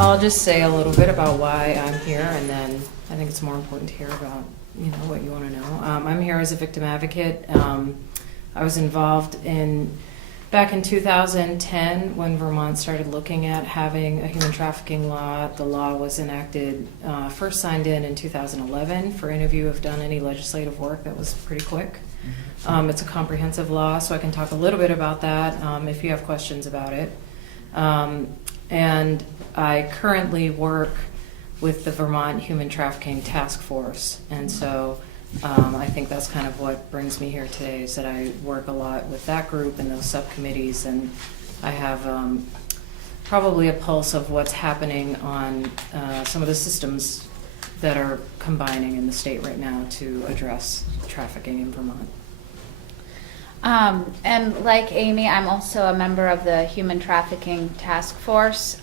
I'll just say a little bit about why I'm here, and then I think it's more important to hear about, what you want to know. I'm here as a victim advocate. I was involved back in 2010 when Vermont started looking at having a human trafficking law. The law was enacted, first signed in 2011. For any of you who have done any legislative work, that was pretty quick. It's a comprehensive law, so I can talk a little bit about that if you have questions about it. And I currently work with the Vermont Human Trafficking Task Force, and so I think that's kind of what brings me here today, is that I work a lot with that group and those subcommittees, and I have probably a pulse of what's happening on some of the systems that are combining in the state right now to address trafficking in Vermont. And like Amy, I'm also a member of the Human Trafficking Task Force,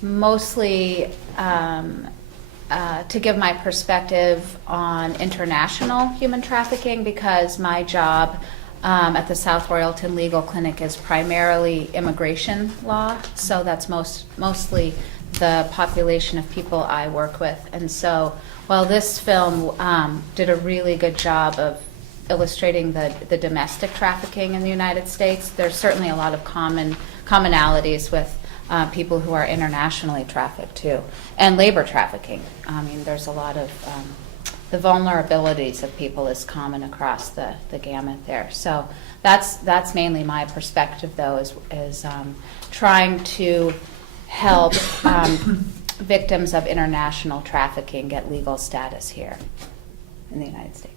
mostly to give my perspective on international human trafficking, because my job at the South Royalton Legal Clinic is primarily immigration law, so that's mostly the population of people I work with. And so while this film did a really good job of illustrating the domestic trafficking in the United States, there's certainly a lot of commonalities with people who are internationally trafficked too, and labor trafficking. I mean, there's a lot of the vulnerabilities of people is common across the gamut there. So that's mainly my perspective, though, is trying to help victims of international trafficking get legal status here in the United States.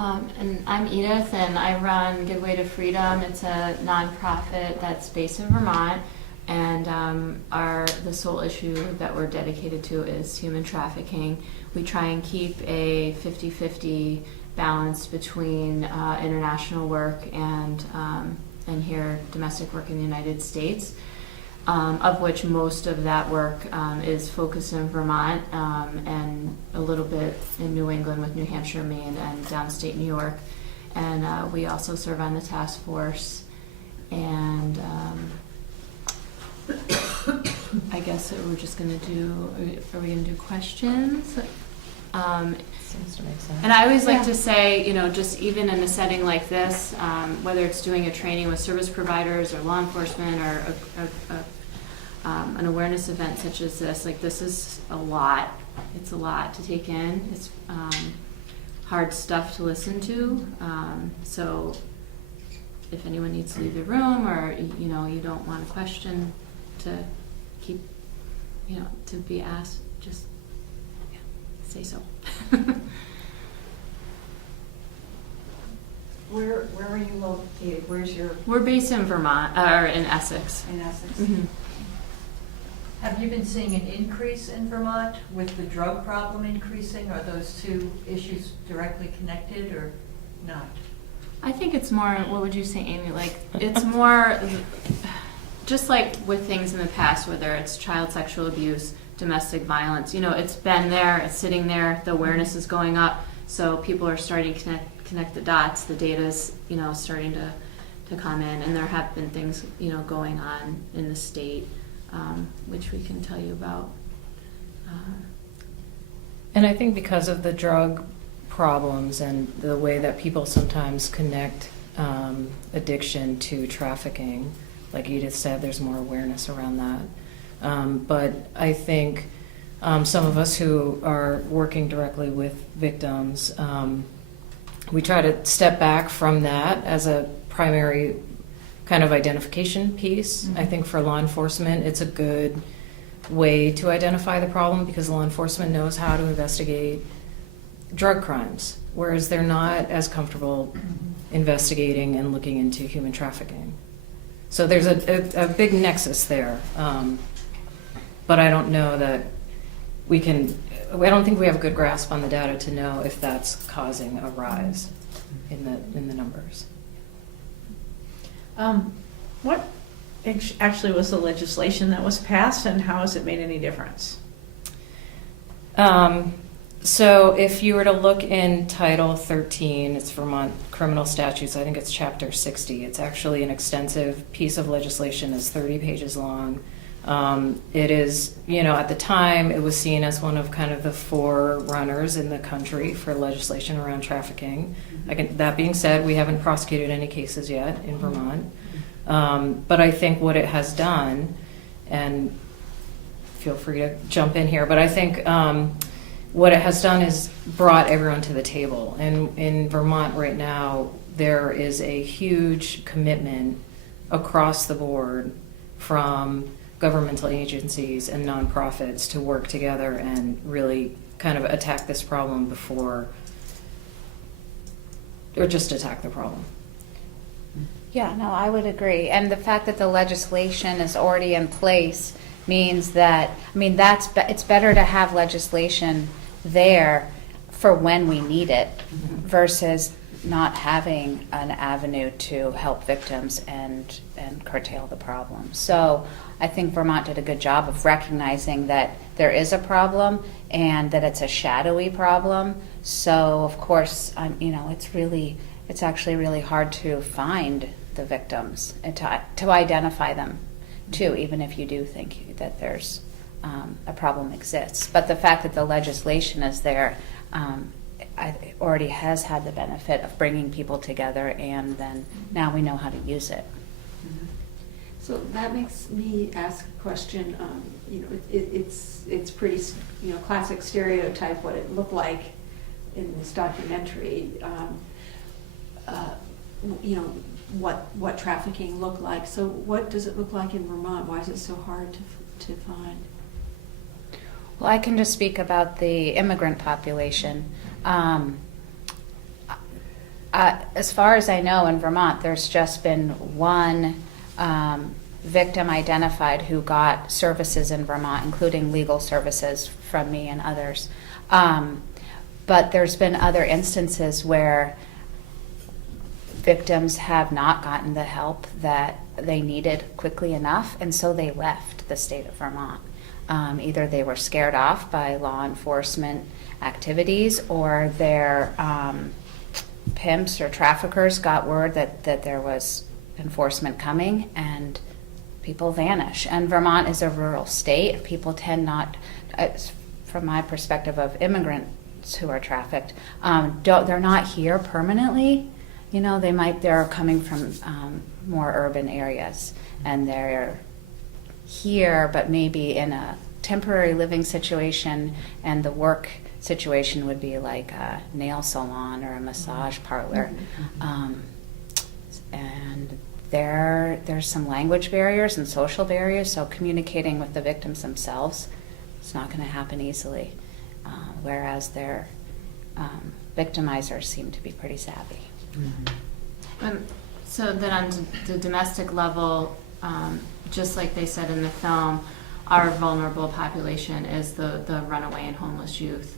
And I'm Edith, and I run Give Way to Freedom. It's a nonprofit that's based in Vermont, and the sole issue that we're dedicated to is human trafficking. We try and keep a 50-50 balance between international work and here domestic work in the United States, of which most of that work is focused in Vermont and a little bit in New England with New Hampshire, Maine, and downstate New York. And we also serve on the task force. And I guess we're just going to are we going to do questions? Seems to make sense. And I always like to say, just even in a setting like this, whether it's doing a training with service providers or law enforcement or an awareness event such as this, this is a lot. It's a lot to take in. It's hard stuff to listen to. So if anyone needs to leave the room, or you don't want a question to keep, to be asked, just say so. Where are you located? Where's your? We're based in Vermont, or in Essex. In Essex. Mm-hmm. Have you been seeing an increase in Vermont with the drug problem increasing? Are those two issues directly connected or not? I think it's more, what would you say, Amy? It's more, just like with things in the past, whether it's child sexual abuse, domestic violence, it's been there, it's sitting there, the awareness is going up, so people are starting to connect the dots, the data's, starting to come in, and there have been things, going on in the state, which we can tell you about. And I think because of the drug problems and the way that people sometimes connect addiction to trafficking, like Edith said, there's more awareness around that. But I think some of us who are working directly with victims, we try to step back from that as a primary kind of identification piece. Mm-hmm. I think for law enforcement, it's a good way to identify the problem because law enforcement knows how to investigate drug crimes, whereas they're not as comfortable investigating and looking into human trafficking. So there's a big nexus there. But I don't know that I don't think we have a good grasp on the data to know if that's causing a rise in the numbers. What actually was the legislation that was passed, and how has it made any difference? So if you were to look in Title 13, it's Vermont Criminal Statutes, I think it's Chapter 60. It's actually an extensive piece of legislation. It's 30 pages long. It is, at the time, it was seen as one of kind of the forerunners in the country for legislation around trafficking. That being said, we haven't prosecuted any cases yet in Vermont. But I think what it has done, and feel free to jump in here, but I think what it has done is brought everyone to the table. And in Vermont right now, there is a huge commitment across the board from governmental agencies and nonprofits to work together and really kind of attack this problem just attack the problem. Yeah, no, I would agree. And the fact that the legislation is already in place means that, it's better to have legislation there for when we need it versus not having an avenue to help victims and curtail the problem. So I think Vermont did a good job of recognizing that there is a problem and that it's a shadowy problem. So of course, it's actually really hard to find the victims and to identify them too, even if you do think that there's a problem exists. But the fact that the legislation is there already has had the benefit of bringing people together, and then now we know how to use it. So that makes me ask a question. It's pretty, classic stereotype what it looked like in this documentary. What trafficking looked like. So what does it look like in Vermont? Why is it so hard to find? Well, I can just speak about the immigrant population. As far as I know, in Vermont, there's just been one victim identified who got services in Vermont, including legal services from me and others. But there's been other instances where victims have not gotten the help that they needed quickly enough, and so they left the state of Vermont. Either they were scared off by law enforcement activities, or their pimps or traffickers got word that there was enforcement coming, and people vanish. And Vermont is a rural state. People tend not, from my perspective of immigrants who are trafficked, they're not here permanently. They're coming from more urban areas, and they're here, but maybe in a temporary living situation, and the work situation would be like a nail salon or a massage parlor. And there's some language barriers and social barriers, so communicating with the victims themselves is not going to happen easily, whereas their victimizers seem to be pretty savvy. So then on the domestic level, just like they said in the film, our vulnerable population is the runaway and homeless youth.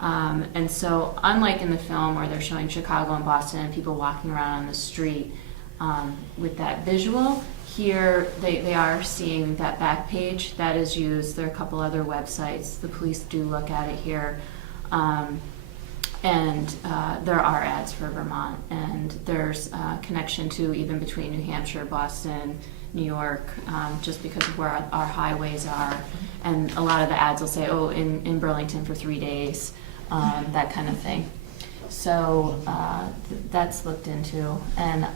And so unlike in the film where they're showing Chicago and Boston and people walking around on the street with that visual, here they are seeing that back page that is used. There are a couple other websites. The police do look at it here. And there are ads for Vermont, and there's a connection too, even between New Hampshire, Boston, New York, just because of where our highways are. And a lot of the ads will say, oh, in Burlington for 3 days, that kind of thing. So that's looked into. And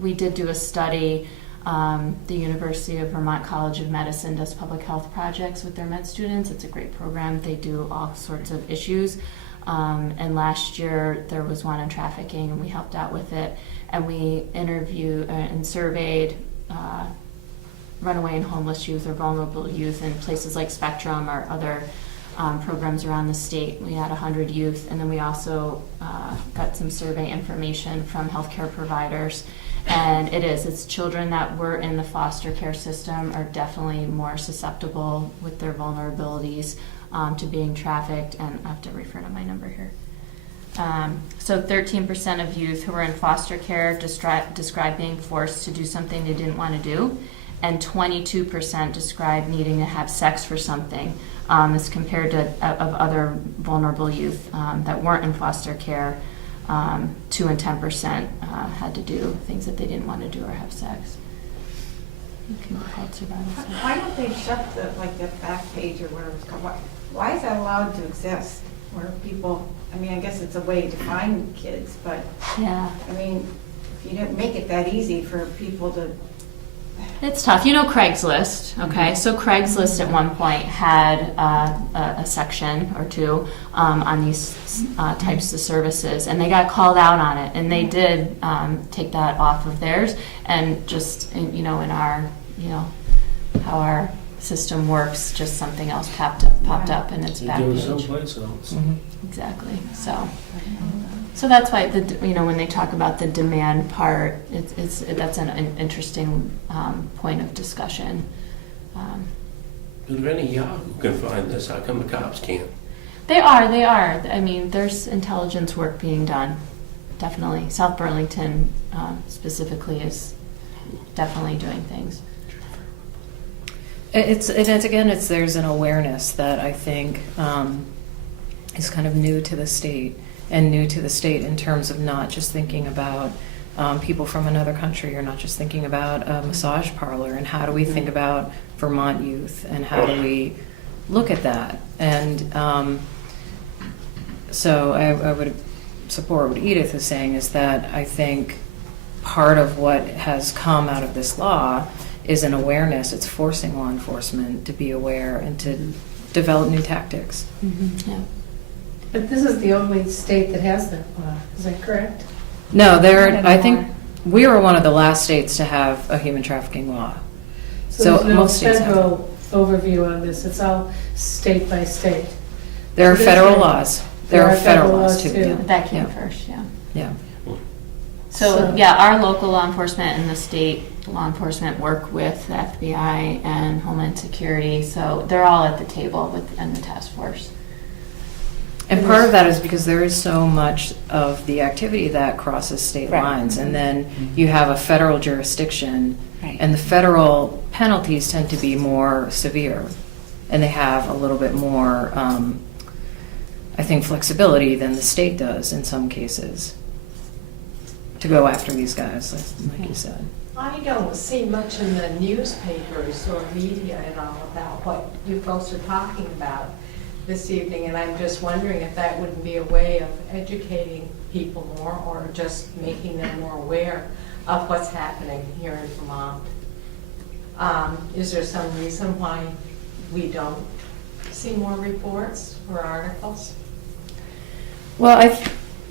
we did do a study. The University of Vermont College of Medicine does public health projects with their med students. It's a great program. They do all sorts of issues. And last year there was one on trafficking, and we helped out with it. And we interviewed and surveyed runaway and homeless youth or vulnerable youth in places like Spectrum or other programs around the state. We had 100 youth, and then we also got some survey information from healthcare providers. And it's children that were in the foster care system are definitely more susceptible with their vulnerabilities to being trafficked, and I have to refer to my number here. So 13% of youth who were in foster care described being forced to do something they didn't want to do, and 22% described needing to have sex for something, as compared to of other vulnerable youth that weren't in foster care. 2 and 10% had to do things that they didn't want to do or have sex. Why don't they shut the back page or whatever it's called? Why is that allowed to exist? Where people, I mean, I guess it's a way to find kids, but Yeah. I mean, if you didn't make it that easy for people to. It's tough. You know Craigslist, okay? So Craigslist at one point had a section or two on these types of services, and they got called out on it, and they did take that off of theirs, and just, in our, how our system works, just something else popped up, and it's back page. Someplace else. Exactly. So that's why when they talk about the demand part, that's an interesting point of discussion. Is there any Yahoo can find this? How come the cops can't? They are. I mean, there's intelligence work being done. Definitely, South Burlington specifically is definitely doing things. There's an awareness that I think is kind of new to the state. And new to the state in terms of not just thinking about people from another country. You're not just thinking about a massage parlor, and how do we think about Vermont youth, and how do we look at that? And so I would support what Edith is saying, is that I think part of what has come out of this law is an awareness. It's forcing law enforcement to be aware and to develop new tactics. Mm-hmm. Yeah. But this is the only state that has that law, is that correct? No, I think we were one of the last states to have a human trafficking law. So there's no most states have. federal overview on this, it's all state by state. There are So federal there's- laws. There are federal laws too. too. That came Yeah. first, yeah. Yeah. So, our local law enforcement and the state law enforcement work with the FBI and Homeland Security, so they're all at the table and the task force. And part of that is because there is so much of the activity that crosses state Right. lines. And then you have a federal jurisdiction, Right. and the federal penalties tend to be more severe. And they have a little bit more, I think, flexibility than the state does in some cases to go after these guys, like you said. I don't see much in the newspapers or media at all about what you folks are talking about this evening, and I'm just wondering if that wouldn't be a way of educating people more, or just making them more aware of what's happening here in Vermont. Is there some reason why we don't see more reports or articles? Well,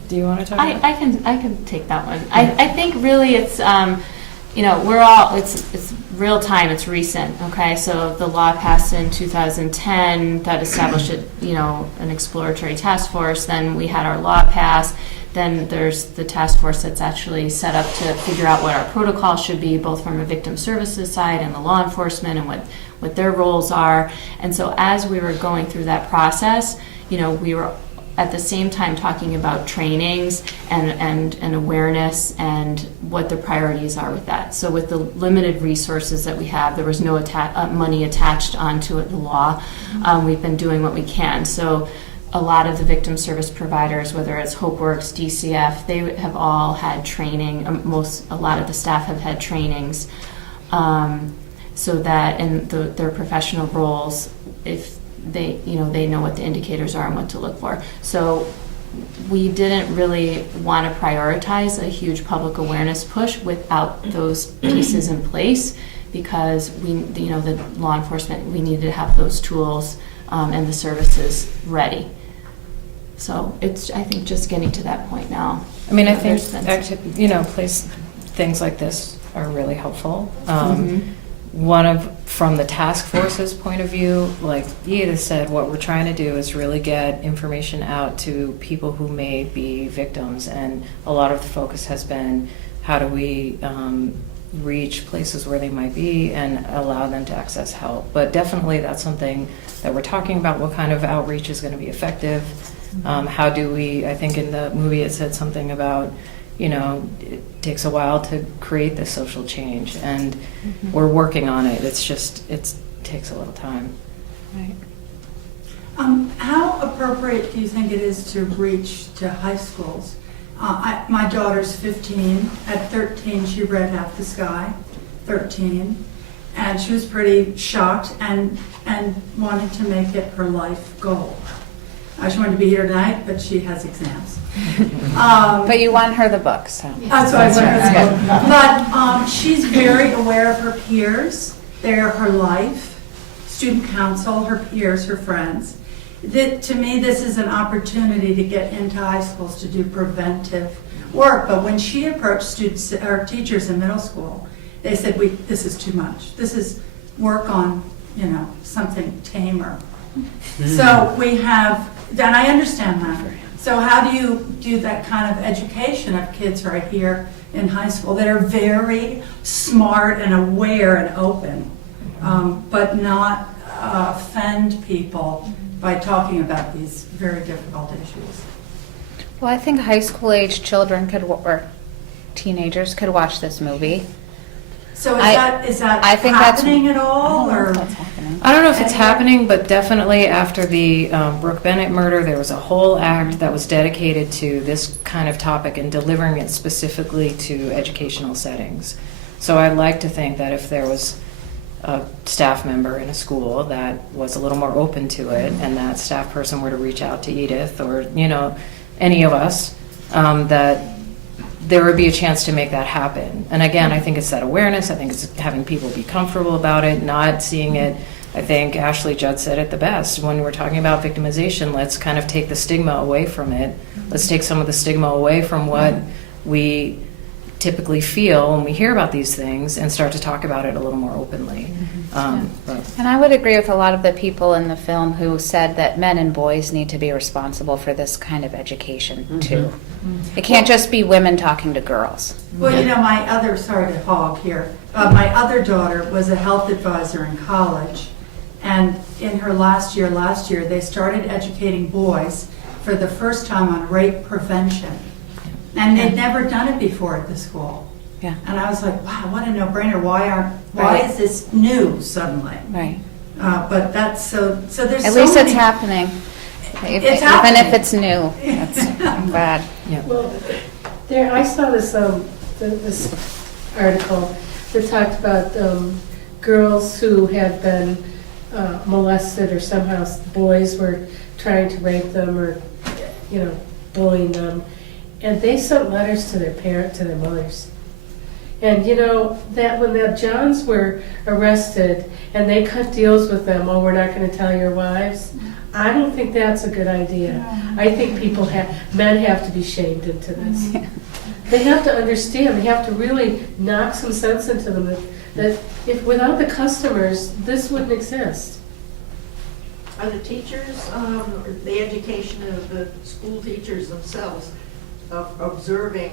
do you want to talk about it? I can take that one. I think really it's we're all it's real time, it's recent, okay? So the law passed in 2010 that established an exploratory task force. Then we had our law pass. Then there's the task force that's actually set up to figure out what our protocol should be, both from a victim services side and the law enforcement, and what their roles are. And so as we were going through that process, we were at the same time talking about trainings and awareness and what the priorities are with that. So with the limited resources that we have, there was no money attached onto the law. We've been doing what we can. So a lot of the victim service providers, whether it's HopeWorks, DCF, they have all had training. A lot of the staff have had trainings, so that in their professional roles, if they know what the indicators are and what to look for. So we didn't really want to prioritize a huge public awareness push without those pieces in place, because the law enforcement, we needed to have those tools and the services ready. So it's, I think, just getting to that point now. I mean, I think things like this are really helpful. From the task force's point of view, like Edith said, what we're trying to do is really get information out to people who may be victims, and a lot of the focus has been how do we reach places where they might be and allow them to access help. But definitely that's something that we're talking about, what kind of outreach is going to be effective. How do we, I think in the movie it said something about, it takes a while to create this social change, and we're working on it. It's just, it takes a little time. Right. How appropriate do you think it is to reach to high schools? My daughter's 15. At 13, she read Half the Sky, 13. And she was pretty shocked and wanted to make it her life goal. She wanted to be here tonight, but she has exams. But you want her the book, so. That's why I want her the book. But she's very aware of her peers. They're her life. Student council, her peers, her friends. To me, this is an opportunity to get into high schools to do preventive work. But when she approached students or teachers in middle school, they said, "This is too much. This is work on, something tamer." So we have, and I understand that. So how do you do that kind of education of kids right here in high school that are very smart and aware and open, but not offend people by talking about these very difficult issues? Well, I think high school age children or teenagers could watch this movie. So is that I think happening at all? Or That's happening. I don't know if it's happening, but definitely after the Brooke Bennett murder, there was a whole act that was dedicated to this kind of topic and delivering it specifically to educational settings. So I'd like to think that if there was a staff member in a school that was a little more open to it, and that staff person were to reach out to Edith or, any of us, that there would be a chance to make that happen. And again, I think it's that awareness. I think it's having people be comfortable about it, not seeing it. I think Ashley Judd said it the best. When we're talking about victimization, let's kind of take the stigma away from it. Let's take some of the stigma away from what we typically feel when we hear about these things and start to talk about it a little more openly. And I would agree with a lot of the people in the film who said that men and boys need to be responsible for this kind of education too. It can't just be women talking to girls. Well, sorry to hog here, my other daughter was a health advisor in college, and in her last year, they started educating boys for the first time on rape prevention. And they'd never done it before at the school. Yeah. And I was like, wow, what a no-brainer. Why is this new suddenly? Right. But that's so there's At so least many, it's happening. It's Even happening. if it's new. I'm glad. Yeah. Well, I saw this article that talked about girls who had been molested, or somehow boys were trying to rape them or, bullying them. And they sent letters to their mothers. And that when the Johns were arrested and they cut deals with them, we're not going to tell your wives. I don't think that's a good idea. I think men have to be shamed into this. They have to understand. They have to really knock some sense into them that if without the customers, this wouldn't exist. Are the teachers, the education of the school teachers themselves, of observing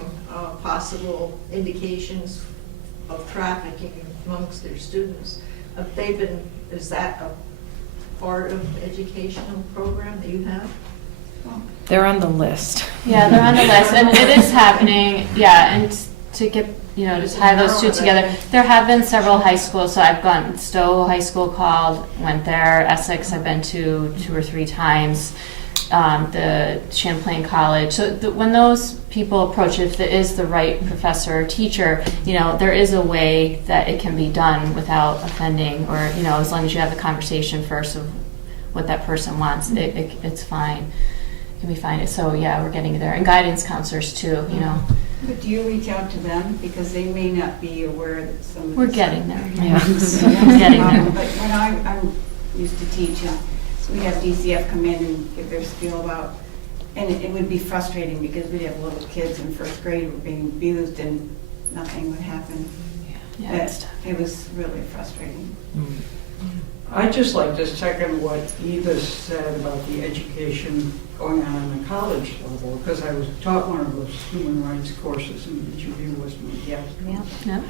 possible indications of trafficking amongst their students, is that a part of the educational program that you have? They're on the list. Yeah, they're on the list, and it is happening. Yeah, and to get to tie those two together, there have been several high schools. So I've gone Stowe High School, went there. Essex, I've been to 2 or 3 times. The Champlain College. So when those people approach, if it is the right professor or teacher, there is a way that it can be done without offending, or as long as you have the conversation first of what that person wants, it's fine. It can be fine. So yeah, we're getting there, and guidance counselors too. But do you reach out to them because they may not be aware that some of We're this getting there. Yeah. We're getting there. But when I'm used to teaching, we have DCF come in and give their spiel about, and it would be frustrating because we'd have little kids in first grade who were being abused and nothing would happen. Yeah, it's It was really frustrating. I'd just like to second what Edith said about the education going on the college level, because I was taught one of those human rights courses, and each of you was my guest. Yeah.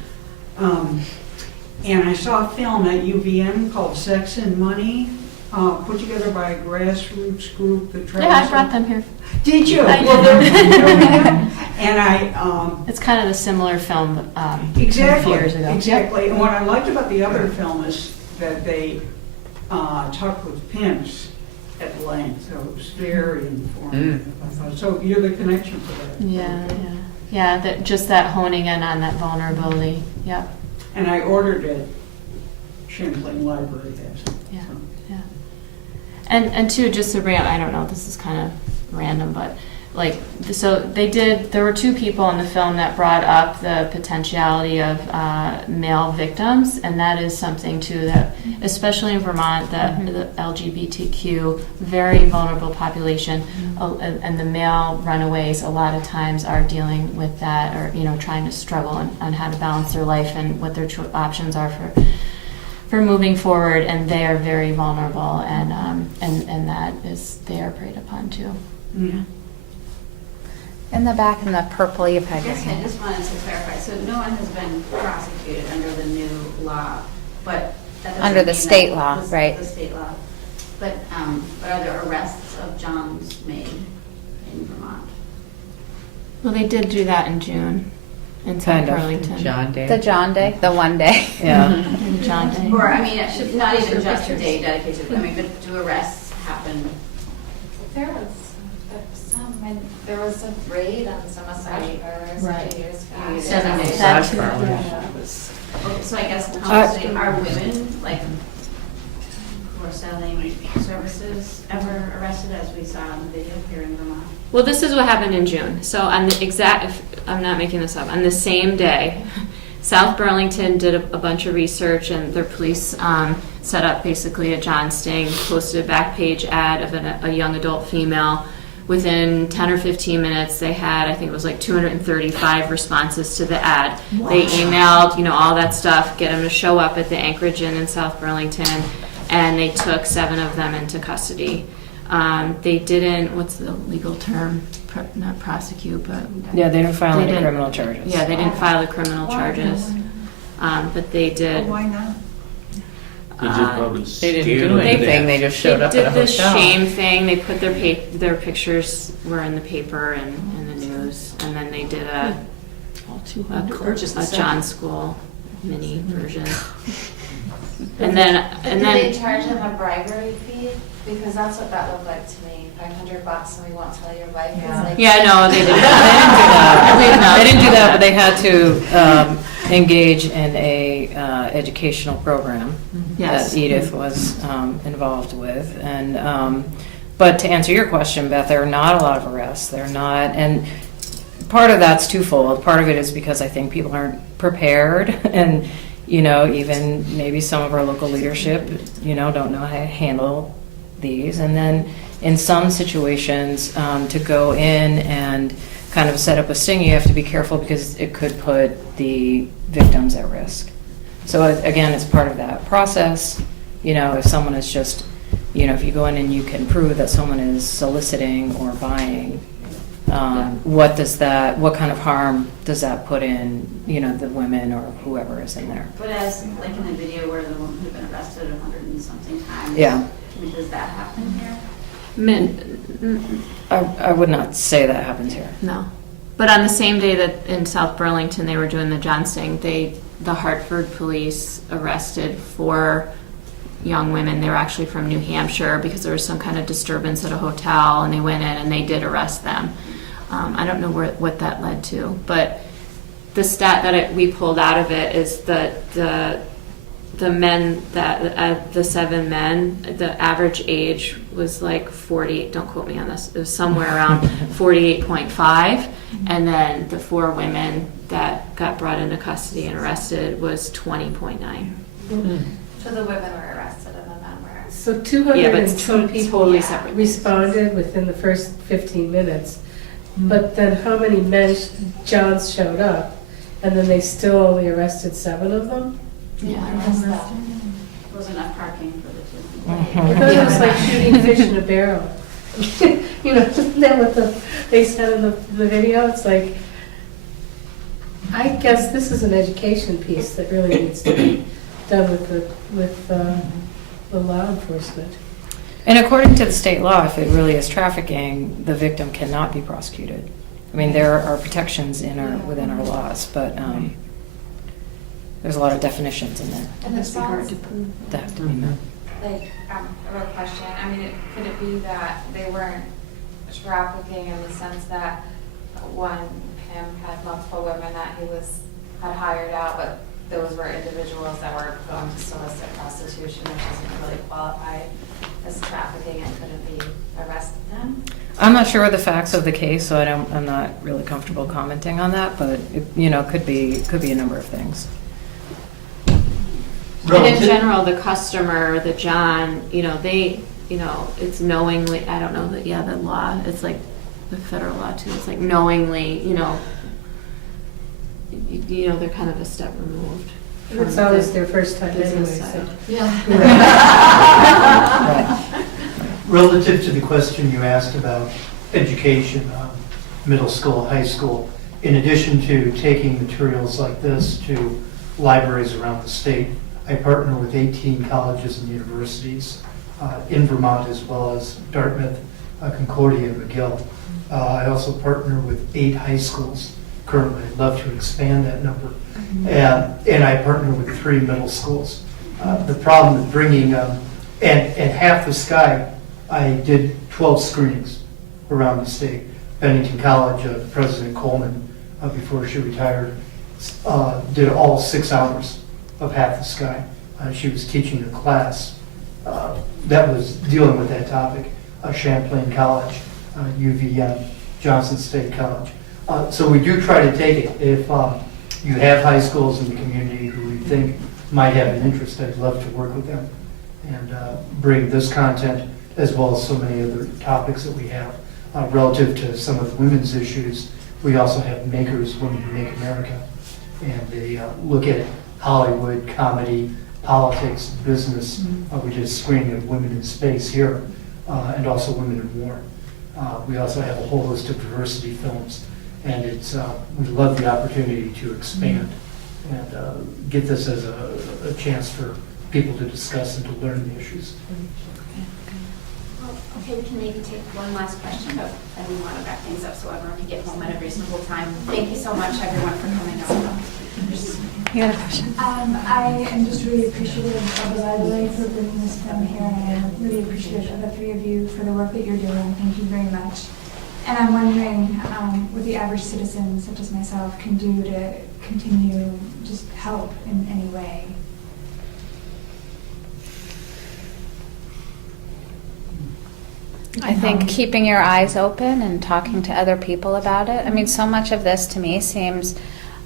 And I saw a film at UVM called Sex and Money, put together by a grassroots group that tries. Yeah, I brought them here. Did you? I Well, did. and I. It's kind of a similar film. Exactly. A few years ago. Exactly. And what I liked about the other film is that they talked with pimps at length, so it was very informative. I thought. So you're the connection for that. Yeah. That just that honing in on that vulnerability. Yeah. And I ordered it. Champlain Library has it. Yeah. So. Yeah. And too, just to bring up, I don't know, this is kind of random, but like, so there were two people in the film that brought up the potentiality of male victims, and that is something too that, especially in Vermont, the LGBTQ, very vulnerable population, and the male runaways a lot of times are dealing with that, or, you know, trying to struggle on how to balance their life and what their options are for moving forward, and they are very vulnerable, and that is, they are preyed upon too. Yeah. In the back, in the purple, you've had I your guess I hand. just wanted to clarify, so no one has been prosecuted under the new law, but that doesn't Under the mean state that law, right. The state law. But are there arrests of Johns made in Vermont? Well, they did do that in June in South Kind of. Burlington. The John Day, the one day. Yeah. In John Day. Or, I mean, it should not even just a day dedicated, I mean, but do arrests happen? There was there was a raid on some massage parlors a few years ago. 7 days. That's Okay, so I guess how many are women, like, who are selling services ever arrested, as we saw in the video here in Vermont? Well, this is what happened in June. So on the if I'm not making this up, on the same day, South Burlington did a bunch of research, and their police set up basically a John Sting, posted a back page ad of a young adult female. Within 10 or 15 minutes, they had, I think it was like 235 responses to the ad. Wow. They emailed, you know, all that stuff, get them to show up at the Anchorage Inn in South Burlington, and they took 7 of them into custody. They didn't, what's the legal term? Not prosecute, but... Yeah, they didn't file any criminal charges. Yeah, they didn't file the criminal charges. But they did... Why not? They just probably They didn't do anything, they just showed up at a They did hotel. the shame thing. They put their pictures were in the paper and in the news, and then they did a John School mini version. And then Did they charge him a bribery fee? Because that's what that looked like to me. $500 and we won't tell your wife. Yeah, no, they didn't. They didn't do that, but they had to engage in a educational program Yes. that Edith was involved with. And but to answer your question, Beth, there are not a lot of arrests. They're not, and part of that's twofold. Part of it is because I think people aren't prepared, and you know, even maybe some of our local leadership, you know, don't know how to handle these. And then in some situations, to go in and kind of set up a sting, you have to be careful because it could put the victims at risk. So again, it's part of that process. You know, if someone is just, you know, if you go in and you can prove that someone is soliciting or buying, what kind of harm does that put in, you know, the women or whoever is in there? But as, like in the video where the woman had been arrested 100 and something times. Yeah. I mean, does that happen here? I would not say that happens here. No. But on the same day that in South Burlington they were doing the John Sting, the Hartford police arrested 4 young women. They were actually from New Hampshire because there was some kind of disturbance at a hotel, and they went in and they did arrest them. I don't know what that led to, but the stat that we pulled out of it is that the men that the 7 men, the average age was like 40. Don't quote me on this. It was somewhere around 48.5, and then the 4 women that got brought into custody and arrested was 20.9. So the women were arrested and the men were. So 202 people totally separate responded within the first 15 minutes. But then how many men, Johns showed up, and then they still only arrested 7 of them? Yeah. Well, was enough parking for the two. I thought it was like shooting fish in a barrel. You know, isn't that what they said in the video? It's like, I guess this is an education piece that really needs to be done with the law enforcement. And according to the state law, if it really is trafficking, the victim cannot be prosecuted. I mean, there are protections within our laws, but there's a lot of definitions in there And it sounds that have to be met. like a real question. I mean, could it be that they weren't trafficking in the sense that one pimp had multiple women that he had hired out, but those were individuals that were going to solicit prostitution, which isn't really qualified as trafficking and couldn't be arrested then? I'm not sure of the facts of the case, so I'm not really comfortable commenting on that, but it, could be a number of things. And in general, the customer, the John, it's knowingly, I don't know, the law, it's like the federal law too, it's like knowingly, they're kind of a step removed. It's always their first time anyway, so. Yeah. Relative to the question you asked about education, middle school, high school, in addition to taking materials like this to libraries around the state, I partner with 18 colleges and universities in Vermont, as well as Dartmouth, Concordia, and McGill. I also partner with 8 high schools currently. I'd love to expand that number. And I partner with 3 middle schools. The problem with bringing, and half the sky, I did 12 screenings around the state. Bennington College, President Coleman, before she retired, did all 6 hours of Half the Sky. She was teaching a class that was dealing with that topic. Champlain College, UVM, Johnson State College. So we do try to take it. If you have high schools in the community who we think might have an interest, I'd love to work with them and bring this content as well as so many other topics that we have. Relative to some of the women's issues, we also have Makers, Women Who Make America, and they look at Hollywood, comedy, politics, business. We did a screening of Women in Space here, and also Women in War. We also have a whole list of diversity films, and it's we love the opportunity to expand and get this as a chance for people to discuss and to learn the issues. Okay, we can maybe take one last question, but then we want to wrap things up so everyone can get home at a reasonable time. Thank you so much, everyone, for coming out. You had a question? I am just really appreciative of the library for bringing this film here, and I am really appreciative of the 3 of you for the work that you're doing. Thank you very much. And I'm wondering what the average citizen, such as myself, can do to continue just help in any way. I think keeping your eyes open and talking to other people about it. I mean, so much of this to me seems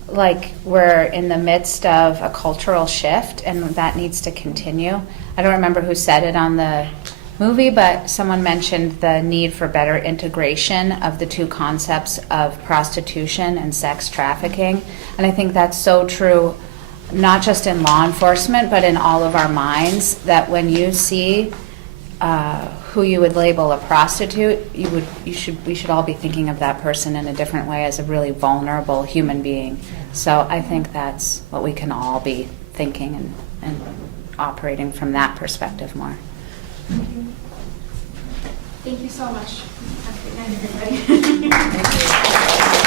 like we're in the midst of a cultural shift, and that needs to continue. I don't remember who said it on the movie, but someone mentioned the need for better integration of the 2 concepts of prostitution and sex trafficking. And I think that's so true, not just in law enforcement, but in all of our minds, that when you see who you would label a prostitute, we should all be thinking of that person in a different way, as a really vulnerable human being. So I think that's what we can all be thinking and operating from that perspective more. Thank you so much. Have a good night, everybody. Thank you.